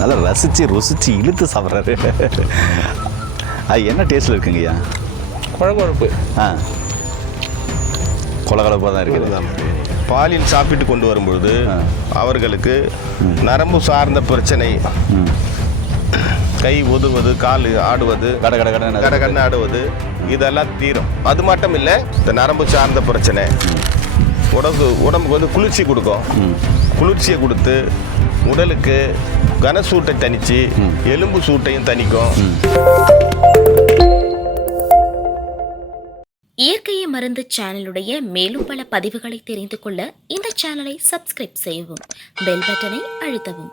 நல்லா ரசித்து ருசித்து இழுத்து சாப்பிட்றாரு. அது என்ன டேஸ்ட்டில் இருக்குங்கய்யா? குழம்பு. கொலகலப்பாக தான் இருக்குது. பாலில் சாப்பிட்டு கொண்டு வரும்பொழுது அவர்களுக்கு நரம்பு சார்ந்த பிரச்சனை, கை உதுவது, கால் ஆடுவது, கடகடன்னு ஆடுவது, இதெல்லாம் தீரும். அது மட்டும் இல்லை, இந்த நரம்பு சார்ந்த பிரச்சனை உடம்புக்கு வந்து குளிர்ச்சி கொடுக்கும். குளிர்ச்சியை கொடுத்து உடலுக்கு கனசூட்டை தணித்து எலும்பு சூட்டையும் தணிக்கும். இயற்கையை மருந்து சேனலுடைய மேலும் பல பதிவுகளை தெரிந்து கொள்ள இந்த சேனலை சப்ஸ்கிரைப் செய்யவும், பெல் பட்டனை அழுத்தவும்.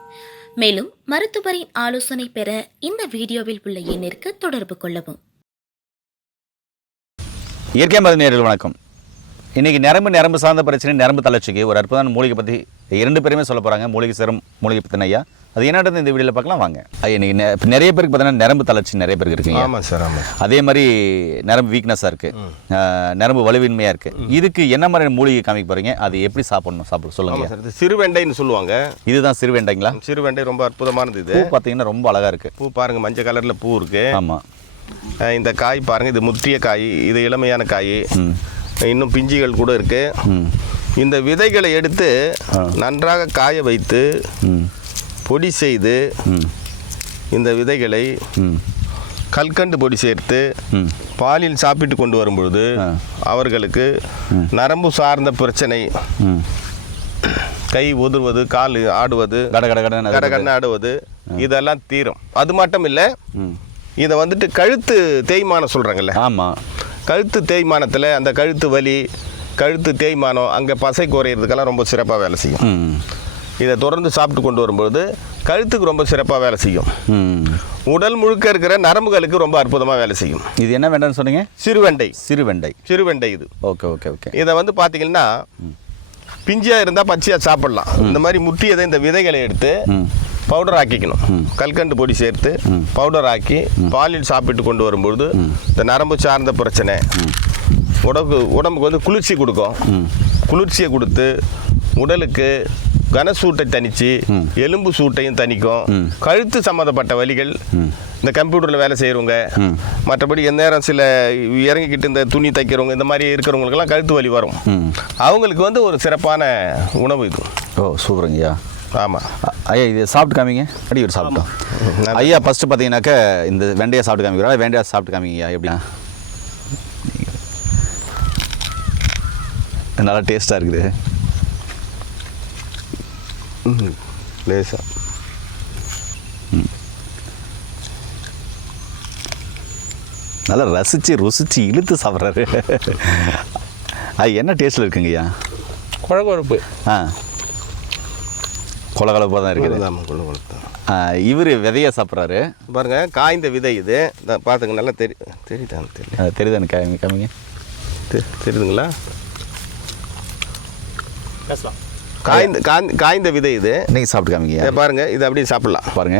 மேலும் மருத்துவரின் ஆலோசனை பெற இந்த வீடியோவில் உள்ள எண்ணிற்கு தொடர்பு கொள்ளவும். இயற்கை மருந்து நேயர்களுக்கு வணக்கம். இன்றைக்கி நரம்பு சார்ந்த பிரச்சனை, நரம்பு தளர்ச்சிக்கு ஒரு அற்புதமான மூலிகை பற்றி 2 பேருமே சொல்ல போகிறாங்க. மூலிகை சிறம், மூலிகை பற்றின ஐயா. அது என்னன்றது இந்த வீடியோவில் பார்க்கலாம் வாங்க. இன்றைக்கி நிறைய பேருக்கு பார்த்தீங்கன்னா நரம்பு தளர்ச்சி நிறைய பேருக்கு இருக்குங்க. ஆமாம் சார், ஆமாம். அதே மாதிரி நரம்பு வீக்னஸாக இருக்குது, நரம்பு வலுவின்மையாக இருக்குது. இதுக்கு என்ன மாதிரி மூலிகை காமிக்க போகிறீங்க? அது எப்படி சாப்பிட சொல்லுங்கள் சார். இது சிறுவெண்டைன்னு சொல்லுவாங்க. இதுதான் சிறுவெண்டைங்களா? சிறுவெண்டை ரொம்ப அற்புதமான இது. பூ பார்த்தீங்கன்னா ரொம்ப அழகாக இருக்குது. பூ பாருங்கள், மஞ்சள் கலரில் பூ இருக்குது. ஆமாம். இந்த காய் பாருங்கள், இது முற்றிய காய், இது இளமையான காய், இன்னும் பிஞ்சுகள் கூட இருக்குது. இந்த விதைகளை எடுத்து நன்றாக காய வைத்து பொடி செய்து இந்த விதைகளை கல்கண்டு பொடி சேர்த்து பாலில் சாப்பிட்டு கொண்டு வரும்பொழுது அவர்களுக்கு நரம்பு சார்ந்த பிரச்சனை, கை உதுவது, கால் ஆடுவது, கடகடன்னு ஆடுவது, இதெல்லாம் தீரும். அது மட்டும் இல்லை, இதை வந்துட்டு கழுத்து தேய்மானம் சொல்கிறாங்கல்ல. ஆமாம். கழுத்து தேய்மானத்தில் அந்த கழுத்து வலி, கழுத்து தேய்மானம், அங்கே பசை குறையிறதுக்கெல்லாம் ரொம்ப சிறப்பாக வேலை செய்யும். இதை தொடர்ந்து சாப்பிட்டு கொண்டு வரும்பொழுது கழுத்துக்கு ரொம்ப சிறப்பாக வேலை செய்யும். உடல் முழுக்க இருக்கிற நரம்புகளுக்கு ரொம்ப அற்புதமாக வேலை செய்யும். இது என்ன வேண்டாம்னு சொன்னீங்க? சிறுவெண்டை. சிறுவெண்டை இது. ஓகே. இதை வந்து பார்த்தீங்கன்னா பிஞ்சியாக இருந்தால் பச்சையாக சாப்பிடலாம். இந்த மாதிரி முட்டியதை இந்த விதைகளை எடுத்து பவுடர் ஆக்கிக்கணும். கல்கண்டு பொடி சேர்த்து பவுடர் ஆக்கி பாலில் சாப்பிட்டு கொண்டு வரும்பொழுது இந்த நரம்பு சார்ந்த பிரச்சனை உடம்புக்கு வந்து குளிர்ச்சி கொடுக்கும். குளிர்ச்சியை கொடுத்து உடலுக்கு கனசூட்டை தணித்து எலும்பு சூட்டையும் தணிக்கும். கழுத்து சம்மந்தப்பட்ட வலிகள், இந்த கம்ப்யூட்டரில் வேலை செய்கிறவங்க, மற்றபடி எந்நேரம் சில இறங்கிக்கிட்டு இந்த துணி தைக்கிறவங்க, இந்த மாதிரி இருக்கிறவங்களுக்கெல்லாம் கழுத்து வலி வரும். அவங்களுக்கு வந்து ஒரு சிறப்பான உணவு இது. ஓ, சூப்பருங்கய்யா. ஆமாம் ஐயா, இது சாப்பிட்டு காமிங்க. அடி ஒரு சாப்பிட்டோம் ஐயா. ஃபஸ்ட்டு பார்த்தீங்கன்னாக்கா இந்த வெண்டையை சாப்பிட்டு காமிக்கிறோம். வெண்டையை சாப்பிட்டு காமிங்கய்யா. எப்படின்னா நல்லா டேஸ்ட்டாக இருக்குது. லேசா நல்லா ரசித்து ருசித்து இழுத்து சாப்பிட்றாரு. அது என்ன டேஸ்ட்டில் இருக்குங்கய்யா? குழம்பு. கொலகலப்பாக தான் இருக்குது. இவர் விதையை சாப்பிட்றாரு பாருங்க. காய்ந்த விதை இது. பார்த்துங்க, நல்லா தெரியுதான்னு காமிங்க. தெரியுதுங்களா? காய்ந்த விதை இது. நீங்கள் சாப்பிட்டு காமிங்க. பாருங்க, இது அப்படியே சாப்பிடலாம். பாருங்க,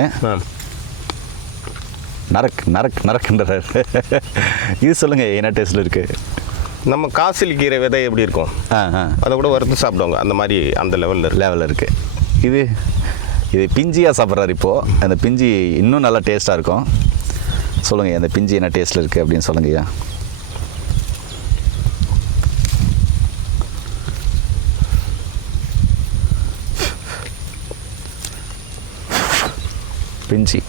நரக்குன்றாரு. இது சொல்லுங்க, என்ன டேஸ்ட்ல இருக்கு? நம்ம காசில் கீரை விதை எப்படி இருக்கும், அதை கூட வறுத்து சாப்பிடுவாங்க. அந்த மாதிரி அந்த லெவலில் இருக்கு. இது பிஞ்சியாக சாப்பிட்றாரு. இப்போது அந்த பிஞ்சி இன்னும் நல்லா டேஸ்ட்டாக இருக்கும். சொல்லுங்கள், அந்த பிஞ்சி என்ன டேஸ்ட்டில் இருக்குது அப்படின்னு சொல்லுங்கய்யா. பிஞ்சி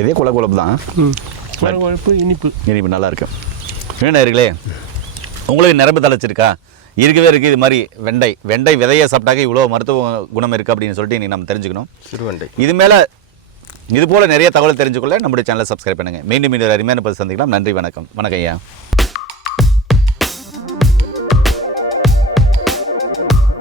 இதே குழப்பு தான். இனிப்பு நல்லா இருக்கு. நேயர்களே, உங்களுக்கு நரம்பு தளர்ச்சிருக்கா? இருக்கவே இருக்குது. இது மாதிரி வெண்டை விதையை சாப்பிட்டாக்க இவ்வளோ மருத்துவ குணம் இருக்குது அப்படின்னு சொல்லிட்டு இன்றைக்கி நம்ம தெரிஞ்சுக்கணும். சிறுவெண்டை இது மேலே இது போல் நிறைய தகவல் தெரிஞ்சுக்கொள்ள நம்முடைய சேனலை சப்ஸ்கிரைப் பண்ணுங்கள். மீண்டும் அருமையான பதிவு சந்திக்கலாம். நன்றி, வணக்கம். ஐயா.